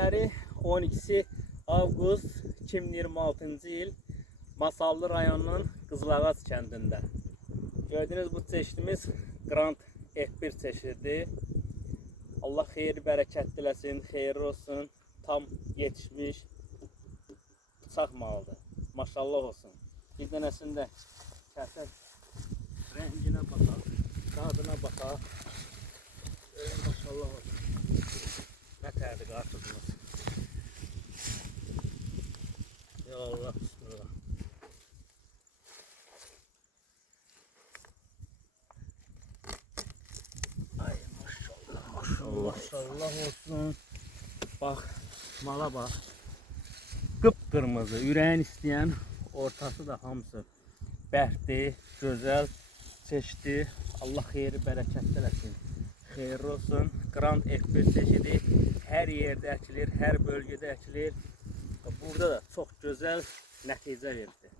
tarixləri 12 avqust 2026-cı il Masallı rayonunun Qızılağac kəndində. Gördüğünüz bu çeşidimiz Grand F1 çeşididir. Allah xeyir bərəkət diləsin, xeyirli olsun. Tam yetişmiş bıçaq malıdır. Maşallah olsun. Bir dənəsində kəsin renginə baxaq, dadına baxaq. Maşallah olsun. Nə tərdir qarpızımız. Ya Allah, bismillah. Ay maşallah, maşallah. Maşallah olsun. Bak, mala bak. Qıpqırmızı, ürəyin istəyən, ortası da hamısı bərkdir, gözəl, çeşidi. Allah xeyri bərəkət eləsin. Xeyirli olsun. Grand F1 çeşidi hər yerdə əkilir, hər bölgədə əkilir. Burada da çox gözəl nəticə verdi.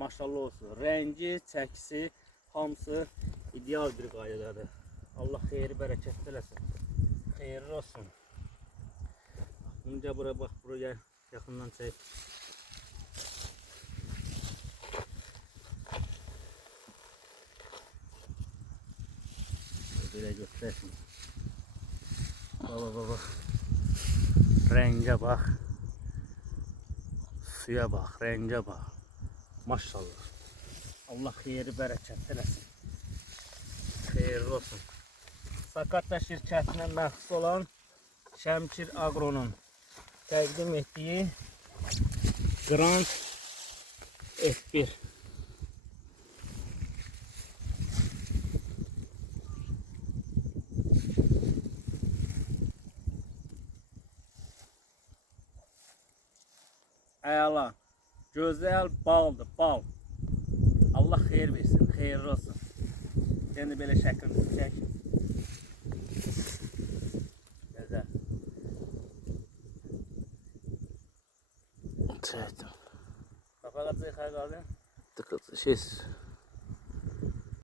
Maşallah olsun. Rəngi, çəkisi, hamısı ideal bir qaydadadır. Allah xeyri bərəkət eləsin. Xeyirli olsun. Bunca buraya bak, buraya yakından çek. Böyle göstersin. Baba. Renge bak. Suya bak, renge bak. Maşallah. Allah xeyri bərəkət eləsin. Xeyirli olsun. Sakarya şirkətindən məxsus olan Şəmkir Agro'nun təqdim etdiyi Grand F1. Əla, gözəl baldır, bal. Allah xeyir versin, xeyirli olsun. Yəni belə şəklini çək. Gözəl. Çəkdim. Qapağı çək, xəy qaldı. Şey,